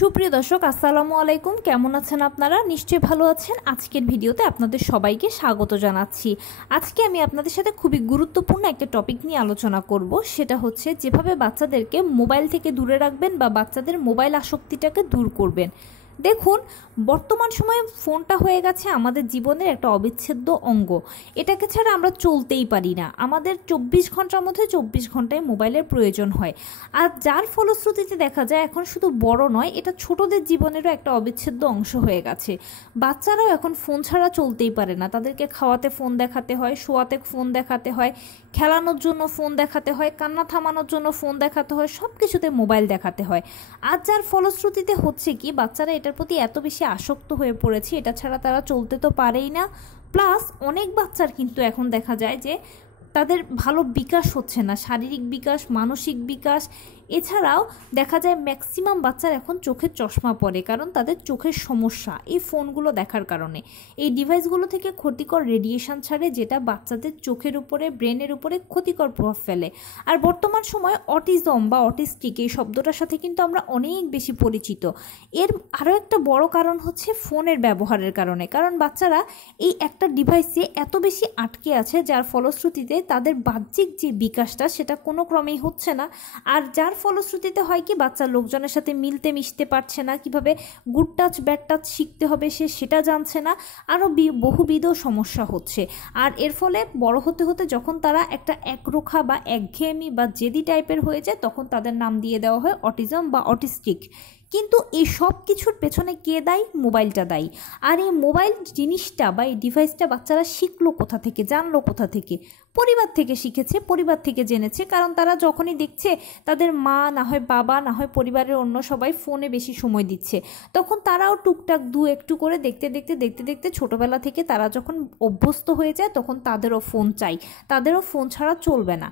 সুপ্রিয় দর্শক আসসালামু আলাইকুম, কেমন আছেন আপনারা? নিশ্চয়ই ভালো আছেন। আজকের ভিডিওতে আপনাদের সবাইকে স্বাগত জানাচ্ছি। আজকে আমি আপনাদের সাথে খুবই গুরুত্বপূর্ণ একটা টপিক নিয়ে আলোচনা করব। সেটা হচ্ছে যেভাবে বাচ্চাদেরকে মোবাইল থেকে দূরে রাখবেন বা বাচ্চাদের মোবাইল আসক্তিটাকে দূর করবেন। দেখুন, বর্তমান সময়ে ফোনটা হয়ে গেছে আমাদের জীবনের একটা অবিচ্ছেদ্য অঙ্গ। এটাকে ছাড়া আমরা চলতেই পারি না। আমাদের 24 ঘন্টার মধ্যে 24 ঘন্টায় মোবাইলের প্রয়োজন হয়। আর যার ফলশ্রুতিতে দেখা যায় এখন শুধু বড় নয়, এটা ছোটদের জীবনেরও একটা অবিচ্ছেদ্য অংশ হয়ে গেছে। বাচ্চারাও এখন ফোন ছাড়া চলতেই পারে না। তাদেরকে খাওয়াতে ফোন দেখাতে হয়, শোয়াতে ফোন দেখাতে হয়, খেলানোর জন্য ফোন দেখাতে হয়, কান্না থামানোর জন্য ফোন দেখাতে হয়, সব কিছুতে মোবাইল দেখাতে হয়। আর যার ফলশ্রুতিতে হচ্ছে কি, বাচ্চারা এটার প্রতি এত বেশি আসক্ত হয়ে পড়েছে, এটা ছাড়া তারা চলতে তো পারেই না। প্লাস অনেক বাচ্চার কিন্তু এখন দেখা যায় যে তাদের ভালো বিকাশ হচ্ছে না, শারীরিক বিকাশ, মানসিক বিকাশ। এছাড়াও দেখা যায় ম্যাক্সিমাম বাচ্চার এখন চোখের চশমা পড়ে, কারণ তাদের চোখের সমস্যা এই ফোনগুলো দেখার কারণে। এই ডিভাইসগুলো থেকে ক্ষতিকর রেডিয়েশন ছাড়ে, যেটা বাচ্চাদের চোখের উপরে, ব্রেনের উপরে ক্ষতিকর প্রভাব ফেলে। আর বর্তমান সময়ে অটিজম বা অটিস্টিক এই শব্দটার সাথে কিন্তু আমরা অনেক বেশি পরিচিত। এর আরও একটা বড় কারণ হচ্ছে ফোনের ব্যবহারের কারণে। কারণ বাচ্চারা এই একটা ডিভাইসে এত বেশি আটকে আছে, যার ফলশ্রুতিতে তাদের বাহ্যিক যে বিকাশটা সেটা কোনো ক্রমেই হচ্ছে না। আর যার ফলশ্রুতিতে হয় কি, বাচ্চা লোকজনের সাথে মিশতে পারছে না, কিভাবে গুড টাচ ব্যাড টাচ শিখতে হবে সেটা জানছে না। আরও বহুবিধ সমস্যা হচ্ছে। আর এর ফলে বড় হতে হতে যখন তারা একটা একরোখা বা একঘেয়েমি বা জেদি টাইপের হয়ে যায়, তখন তাদের নাম দিয়ে দেওয়া হয় অটিজম বা অটিস্টিক। কিন্তু এই সব কিছুর পেছনে কে দায়ী? মোবাইলটা দায়ী। আর এই মোবাইল জিনিসটা বা এই ডিভাইসটা বাচ্চারা শিখলো কোথা থেকে, জানলো কোথা থেকে? পরিবার থেকে শিখেছে, পরিবার থেকে জেনেছে। কারণ তারা যখনই দেখছে তাদের মা, না হয় বাবা, না হয় পরিবারের অন্য সবাই ফোনে বেশি সময় দিচ্ছে, তখন তারাও টুকটাক একটু করে দেখতে দেখতে দেখতে দেখতে ছোটোবেলা থেকে তারা যখন অভ্যস্ত হয়ে যায়, তখন তাদেরও ফোন চাই, তাদেরও ফোন ছাড়া চলবে না।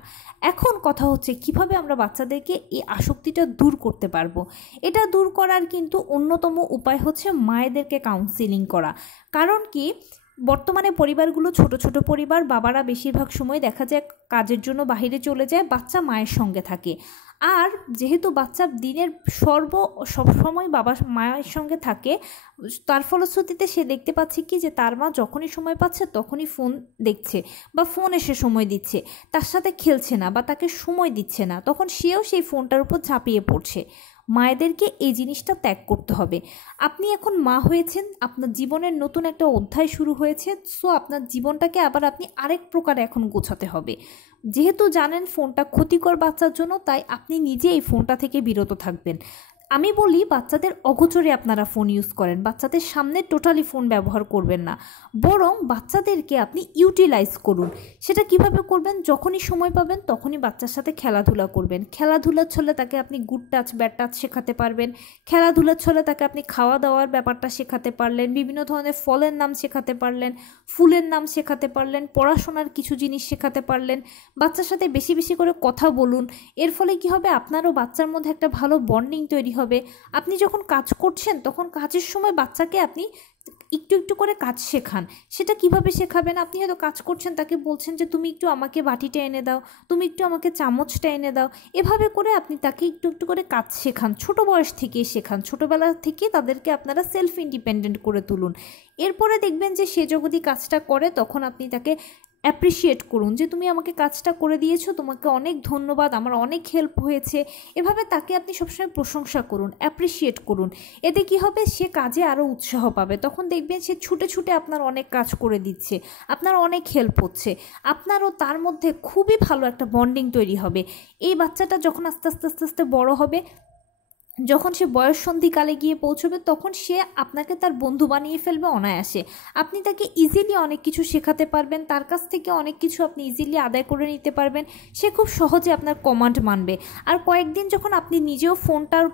এখন কথা হচ্ছে কিভাবে আমরা বাচ্চাদেরকে এই আসক্তিটা দূর করতে পারবো। এটা দূর করার কিন্তু অন্যতম উপায় হচ্ছে মায়েদেরকে কাউন্সিলিং করা। কারণ কি, বর্তমানে পরিবারগুলো ছোট ছোট পরিবার, বাবারা বেশিরভাগ সময় দেখা যায় কাজের জন্য বাইরে চলে যায়, বাচ্চা মায়ের সঙ্গে থাকে। আর যেহেতু বাচ্চা দিনের সবসময় মায়ের সঙ্গে থাকে, তার ফলশ্রুতিতে সে দেখতে পাচ্ছে কি যে তার মা যখনই সময় পাচ্ছে তখনই ফোন দেখছে বা ফোন এসে সময় দিচ্ছে, তার সাথে খেলছে না বা তাকে সময় দিচ্ছে না, তখন সেও সেই ফোনটার উপর ঝাঁপিয়ে পড়ছে। মায়েদেরকে এই জিনিসটা ত্যাগ করতে হবে। আপনি এখন মা হয়েছেন, আপনার জীবনের নতুন একটা অধ্যায় শুরু হয়েছে। সো আপনার জীবনটাকে আবার আপনি আরেক প্রকারে এখন গোছাতে হবে। যেহেতু জানেন ফোনটা ক্ষতিকর বাচ্চার জন্য, তাই আপনি নিজে এই ফোনটা থেকে বিরত থাকবেন। আমি বলি বাচ্চাদের অগোচরে আপনারা ফোন ইউজ করেন, বাচ্চাদের সামনে টোটালি ফোন ব্যবহার করবেন না, বরং বাচ্চাদেরকে আপনি ইউটিলাইজ করুন। সেটা কিভাবে করবেন? যখনই সময় পাবেন তখনই বাচ্চার সাথে খেলাধুলা করবেন। খেলাধুলার ছলে তাকে আপনি গুড টাচ ব্যাড টাচ শেখাতে পারবেন। খেলাধুলার ছলে তাকে আপনি খাওয়া দাওয়ার ব্যাপারটা শেখাতে পারলেন, বিভিন্ন ধরনের ফলের নাম শেখাতে পারলেন, ফুলের নাম শেখাতে পারলেন, পড়াশোনার কিছু জিনিস শেখাতে পারলেন। বাচ্চার সাথে বেশি বেশি করে কথা বলুন। এর ফলে কি হবে, আপনারও বাচ্চার মধ্যে একটা ভালো বন্ডিং তৈরি হবে। আপনি যখন কাজ করছেন তখন কাজের সময় বাচ্চাকে আপনি একটু একটু করে কাজ শেখান। সেটা কিভাবে শেখাবেন? আপনি হয়তো কাজ করছেন, তাকে বলছেন যে তুমি একটু আমাকে বাটিটা এনে দাও, তুমি একটু আমাকে চামচটা এনে দাও। এভাবে করে আপনি তাকে একটু একটু করে কাজ শেখান, ছোট বয়স থেকেই শেখান। ছোটোবেলা থেকে তাদেরকে আপনারা সেলফ ইন্ডিপেন্ডেন্ট করে তুলুন। এরপরে দেখবেন যে সে যদি কাজটা করে, তখন আপনি তাকে অ্যাপ্রিসিয়েট করুন যে তুমি আমাকে কাজটা করে দিয়েছো, তোমাকে অনেক ধন্যবাদ, আমার অনেক হেল্প হয়েছে। এভাবে তাকে আপনি সবসময় প্রশংসা করুন, অ্যাপ্রিসিয়েট করুন। এতে কি হবে, সে কাজে আরও উৎসাহ পাবে। তখন দেখবেন সে ছুটে ছুটে আপনার অনেক কাজ করে দিচ্ছে, আপনার অনেক হেল্প হচ্ছে। আপনারও তার মধ্যে খুবই ভালো একটা বন্ডিং তৈরি হবে। এই বাচ্চাটা যখন আস্তে আস্তে আস্তে আস্তে বড় হবে, যখন সে বয়ঃসন্ধিকালে গিয়ে পৌঁছবে, তখন সে আপনাকে তার বন্ধু বানিয়ে ফেলবে অনায়াসে। আপনি তাকে ইজিলি অনেক কিছু শেখাতে পারবেন, তার কাছ থেকে অনেক কিছু আপনি ইজিলি আদায় করে নিতে পারবেন। সে খুব সহজে আপনার কমান্ড মানবে। আর কয়েকদিন যখন আপনি নিজেও ফোনটার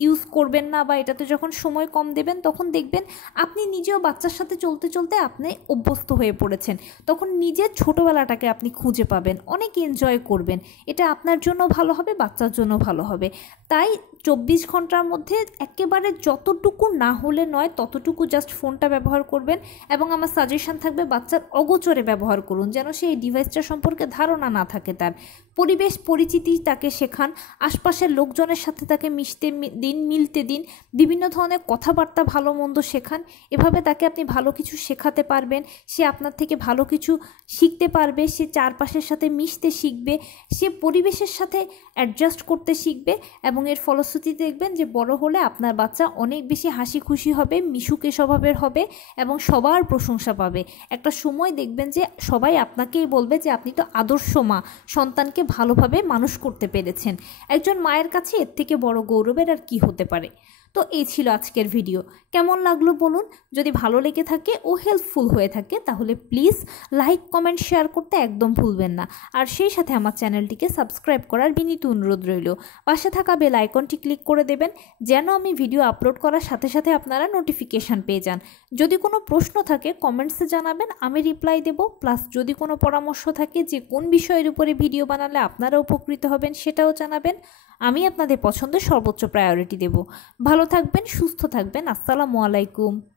ইউজ করবেন না বা এটাতে যখন সময় কম দেবেন, তখন দেখবেন আপনি নিজেও বাচ্চার সাথে চলতে চলতে আপনি অভ্যস্ত হয়ে পড়েছেন। তখন নিজের ছোটোবেলাটাকে আপনি খুঁজে পাবেন, অনেক এনজয় করবেন। এটা আপনার জন্য ভালো হবে, বাচ্চার জন্য ভালো হবে। তাই 24 ঘন্টার মধ্যে একেবারে যতটুকু না হলে নয় ততটুকু জাস্ট ফোনটা ব্যবহার করবেন। এবং আমার সাজেশন থাকবে বাচ্চার অগোচরে ব্যবহার করুন, যেন সেই ডিভাইসটা সম্পর্কে ধারণা না থাকে তার। পরিবেশ পরিচিতি তাকে শেখান, আশপাশের লোকজনের সাথে তাকে মিশতে দিন, মিলতে দিন, বিভিন্ন ধরনের কথাবার্তা ভালো মন্দ শেখান। এভাবে তাকে আপনি ভালো কিছু শেখাতে পারবেন, সে আপনার থেকে ভালো কিছু শিখতে পারবে, সে চারপাশের সাথে মিশতে শিখবে, সে পরিবেশের সাথে অ্যাডজাস্ট করতে শিখবে এবং এর ফলশ্রুতি দেখবেন যে বড় হলে আপনার বাচ্চা অনেক বেশি হাসি খুশি হবে, মিশুকে স্বভাবের হবে এবং সবার প্রশংসা পাবে। একটা সময় দেখবেন যে সবাই আপনাকেই বলবে যে আপনি তো আদর্শ মা, সন্তানকে ভালোভাবে মানুষ করতে পেরেছেন। একজন মায়ের কাছে এর থেকে বড় গৌরবের আর কি হতে পারে। তো এই ছিল আজকের ভিডিও। কেমন লাগলো বলুন? যদি ভালো লেগে থাকে ও হেল্পফুল হয়ে থাকে তাহলে প্লিজ লাইক কমেন্ট শেয়ার করতে একদম ভুলবেন না। আর সেই সাথে আমার চ্যানেলটিকে সাবস্ক্রাইব করার বিনীত অনুরোধ রইল। পাশে থাকা বেল আইকনটি ক্লিক করে দেবেন যেন আমি ভিডিও আপলোড করার সাথে সাথে আপনারা নোটিফিকেশান পেয়ে যান। যদি কোনো প্রশ্ন থাকে কমেন্টসে জানাবেন, আমি রিপ্লাই দেব। প্লাস যদি কোনো পরামর্শ থাকে যে কোন বিষয়ের উপরে ভিডিও বানালে আপনারা উপকৃত হবেন সেটাও জানাবেন। আমি আপনাদের পছন্দের সর্বোচ্চ প্রায়োরিটি দেব। ভালো থাকবেন, সুস্থ থাকবেন। আসসালামু আলাইকুম।